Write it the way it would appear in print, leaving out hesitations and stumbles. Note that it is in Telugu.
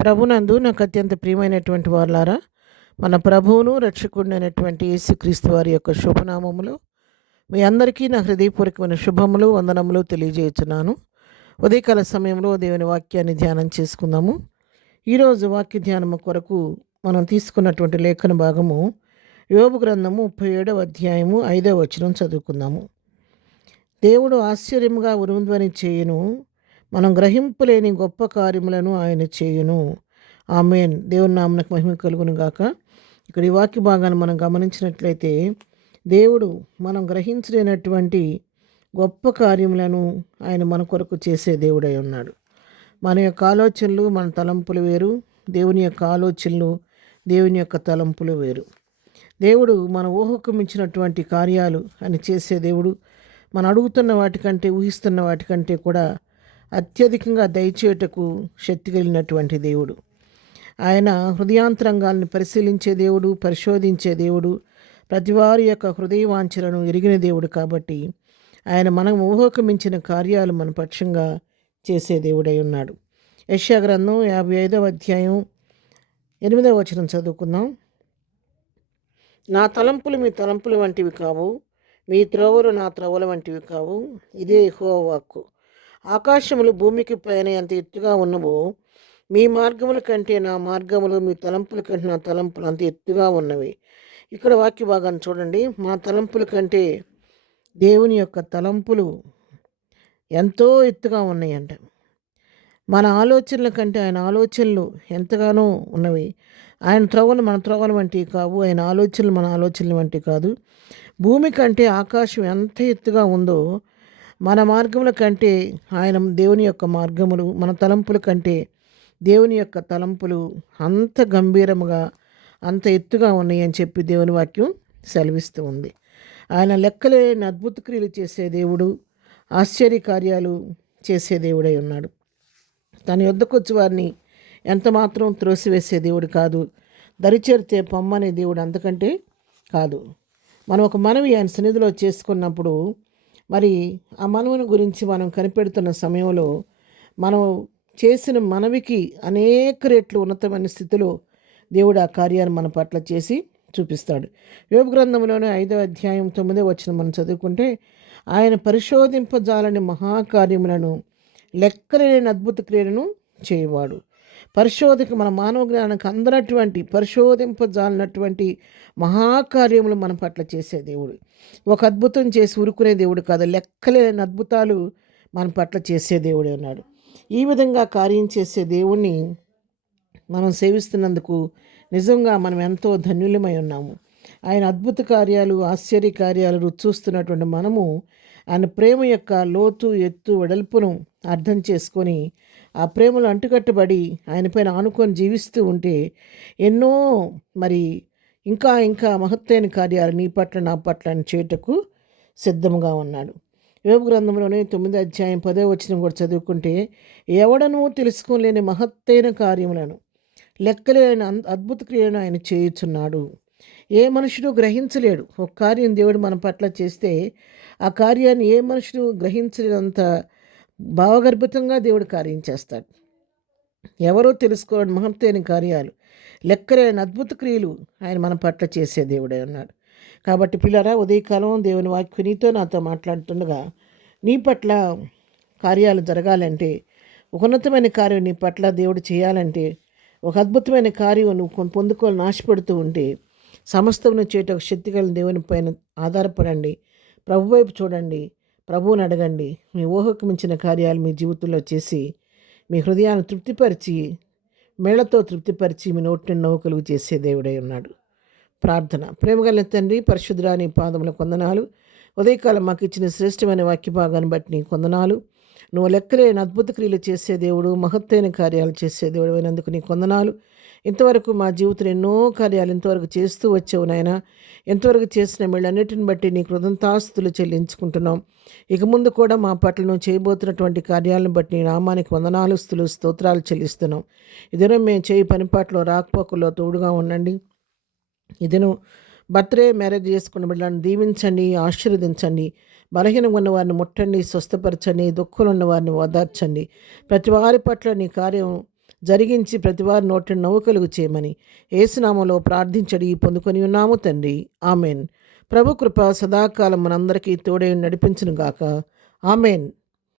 ప్రభునందు నాకు అత్యంత ప్రియమైనటువంటి వారులారా, మన ప్రభువును రక్షకుడైనటువంటి యేసుక్రీస్తు వారి యొక్క శుభనామములో మీ అందరికీ నా హృదయపూర్వకమైన శుభములు, వందనములు తెలియజేయుచున్నాను. ఉదయకాల సమయంలో దేవుని వాక్యాన్ని ధ్యానం చేసుకుందాము. ఈరోజు వాక్య ధ్యానము కొరకు మనం తీసుకున్నటువంటి లేఖన భాగము యోబు గ్రంథము 37వ అధ్యాయము 5వ వచనం చదువుకుందాము. దేవుడు ఆశ్చర్యముగా ఉరుముధ్వని చేయును, మనం గ్రహింపులేని గొప్ప కార్యములను ఆయన చేయును. ఆమేన్. దేవుని నామమునకు మహిమ కలుగును గాక. ఇక్కడ ఈ వాక్య భాగాన్ని మనం గమనించినట్లయితే, దేవుడు మనం గ్రహించలేనటువంటి గొప్ప కార్యములను ఆయన మన కొరకు చేసే దేవుడై ఉన్నాడు. మన యొక్క ఆలోచనలు, మన తలంపులు వేరు. దేవుని యొక్క ఆలోచనలు, దేవుని యొక్క తలంపులు వేరు. దేవుడు మన ఊహకు మించినటువంటి కార్యాలు ఆయన చేసే దేవుడు. మనం అడుగుతున్న వాటికంటే, ఊహిస్తున్న వాటికంటే కూడా అత్యధికంగా దయచేయుటకు శక్తి కలిగినటువంటి దేవుడు. ఆయన హృదయాంతరంగాల్ని పరిశీలించే దేవుడు, పరిశోధించే దేవుడు, ప్రతివారి యొక్క హృదయ వాంఛలను ఎరిగిన దేవుడు. కాబట్టి ఆయన మనం ఊహకు మించిన కార్యాలు మన పక్షంగా చేసే దేవుడై ఉన్నాడు. యెషయా గ్రంథం 55వ అధ్యాయం 8వ వచనం చదువుకుందాం. నా తలంపులు మీ తలంపులు వంటివి కావు, మీ త్రోవలు నా త్రోవల వంటివి కావు. ఇదే యెహోవా వాక్కు. ఆకాశములు భూమికి పైన ఎంత ఎత్తుగా ఉన్నవో, మీ మార్గముల కంటే నా మార్గములు, మీ తలంపుల కంటే నా తలంపులు అంత ఎత్తుగా ఉన్నవి. ఇక్కడ వాక్య భాగాన్ని చూడండి. మా తలంపుల కంటే దేవుని యొక్క తలంపులు ఎంతో ఎత్తుగా ఉన్నాయంట. మన ఆలోచనల కంటే ఆయన ఆలోచనలు ఎంతగానో ఉన్నవి. ఆయన త్రోవలు మన త్రోవల వంటివి కావు, ఆయన ఆలోచనలు మన ఆలోచనల వంటివి కాదు. భూమి కంటే ఆకాశం ఎంత ఎత్తుగా ఉందో, మన మార్గముల కంటే ఆయన దేవుని యొక్క మార్గములు, మన తలంపుల కంటే దేవుని యొక్క తలంపులు అంత గంభీరముగా, అంత ఎత్తుగా ఉన్నాయి అని చెప్పి దేవుని వాక్యం సెలవిస్తూ ఉంది. ఆయన లెక్కలేని అద్భుత క్రియలు చేసే దేవుడు, ఆశ్చర్య కార్యాలు చేసే దేవుడై ఉన్నాడు. తన యొద్దకొచ్చి వారిని ఎంత మాత్రం త్రోసివేసే దేవుడు కాదు. దరిచేరితే పొమ్మనే దేవుడు అంతకంటే కాదు. మనం ఒక మనవి ఆయన సన్నిధిలో చేసుకున్నప్పుడు, మరి ఆ మనవుని గురించి మనం కనిపెడుతున్న సమయంలో మనం చేసిన మనవికి అనేక రెట్లు ఉన్నతమైన స్థితిలో దేవుడు ఆ కార్యాన్ని మన పట్ల చేసి చూపిస్తాడు. యోబు గ్రంథంలోని 5వ అధ్యాయం 9వ వచనం మనం చదువుకుంటే, ఆయన పరిశోధింపజాలని మహాకార్యములను, లెక్కలేని అద్భుత క్రియలను చేయవాడు. పరిశోధక మన మానవ జ్ఞానానికి అందనటువంటి, పరిశోధింపజాలినటువంటి మహాకార్యములు మన పట్ల చేసే దేవుడు. ఒక అద్భుతం చేసి ఊరుకునే దేవుడు కాదు, లెక్కలేని అద్భుతాలు మన పట్ల చేసే దేవుడే ఉన్నాడు. ఈ విధంగా కార్యం చేసే దేవుణ్ణి మనం సేవిస్తున్నందుకు నిజంగా మనం ఎంతో ధన్యులమై ఉన్నాము. ఆయన అద్భుత కార్యాలు, ఆశ్చర్య కార్యాలు రుచి చూస్తున్నటువంటి మనము ఆయన ప్రేమ యొక్క లోతు, ఎత్తు, వెడల్పును అర్థం చేసుకొని ఆ ప్రేమలో అంటుకట్టబడి ఆయనపైన ఆనుకొని జీవిస్తూ ఉంటే ఎన్నో మరి ఇంకా ఇంకా మహత్తైన కార్యాలు నీ పట్ల, నా పట్ల అని చేయుటకు సిద్ధంగా ఉన్నాడు. యోబు గ్రంథంలోనే 9వ అధ్యాయం 10వ వచనం కూడా చదువుకుంటే, ఎవడనూ తెలుసుకోలేని మహత్తైన కార్యములను, లెక్కలేని అద్భుత క్రియలను ఆయన చేయుచున్నాడు. ఏ మనుషుడు గ్రహించలేడు. ఒక కార్యం దేవుడు మన పట్ల చేస్తే ఆ కార్యాన్ని ఏ మనుషుడు గ్రహించలేనంత భావగర్భితంగా దేవుడు కార్యం చేస్తాడు. ఎవరో తెలుసుకోవడం మహత్తైన కార్యాలు, లెక్కలేని అద్భుత క్రియలు ఆయన మన పట్ల చేసే దేవుడే ఉన్నాడు. కాబట్టి పిల్లరా, ఉదయకాలం దేవుని వాక్యం నీతో నాతో మాట్లాడుతుండగా, నీ పట్ల కార్యాలు జరగాలంటే, ఒక ఉన్నతమైన కార్యం నీ పట్ల దేవుడు చేయాలంటే, ఒక అద్భుతమైన కార్యం నువ్వు పొందుకోవాలని ఆశపడుతూ ఉంటే, సమస్తమును చేయటకు శక్తి కలిగిన దేవుని పైన ఆధారపడండి. ప్రభు వైపు చూడండి, ప్రభువుని అడగండి. మీ ఊహకు మించిన కార్యాలు మీ జీవితంలో చేసి మీ హృదయాన్ని తృప్తిపరిచి, మేళ్లతో తృప్తిపరిచి మీ నోటి నవ్వు కలుగు చేసే దేవుడై ఉన్నాడు. ప్రార్థన. ప్రేమగల తండ్రి, పరిశుద్ధుడా, నీ పాదములకు వందనాలు. ఉదయకాలం మాకు ఇచ్చిన శ్రేష్టమైన వాక్య భాగాన్ని బట్టి నీ వందనాలు. నువ్వు లెక్కలేని అద్భుత క్రియలు చేసే దేవుడు, మహత్తైన కార్యాలు చేసే దేవుడు అయినందుకు నీ వందనాలు. ఇంతవరకు మా జీవితంలో ఎన్నో కార్యాలు ఇంతవరకు చేస్తూ వచ్చావు నాయన. ఎంతవరకు చేసిన వీళ్ళన్నిటిని బట్టి నీ కృతజ్ఞతాస్తుతులు చెల్లించుకుంటున్నాం. ఇక ముందు కూడా మా పట్ల నువ్వు చేయబోతున్నటువంటి కార్యాలను బట్టి నీ నామానికి వందనాలు, స్తోత్రాలు చెల్లిస్తున్నాం. ఇదిలో మేము చేయి పనిపాట్లో, రాకపోకల్లో తోడుగా ఉండండి. ఇదిను బర్త్డే మ్యారేజ్ చేసుకున్న బిడ్డలను దీవించండి, ఆశీర్వదించండి. బలహీనంగా ఉన్న వారిని ముట్టండి, స్వస్థపరచండి. దుఃఖంలో ఉన్న వారిని ఓదార్చండి. ప్రతి వారి పట్ల నీ కార్యం జరిగించి ప్రతివారి నోటి నవ్వు కలుగు చేయమని యేసునామములో ప్రార్థించడి పొందుకొని ఉన్నాము తండ్రి. ఆమెన్. ప్రభు కృప సదాకాలం మనందరికీ తోడై నడిపించును గాక. ఆమెన్.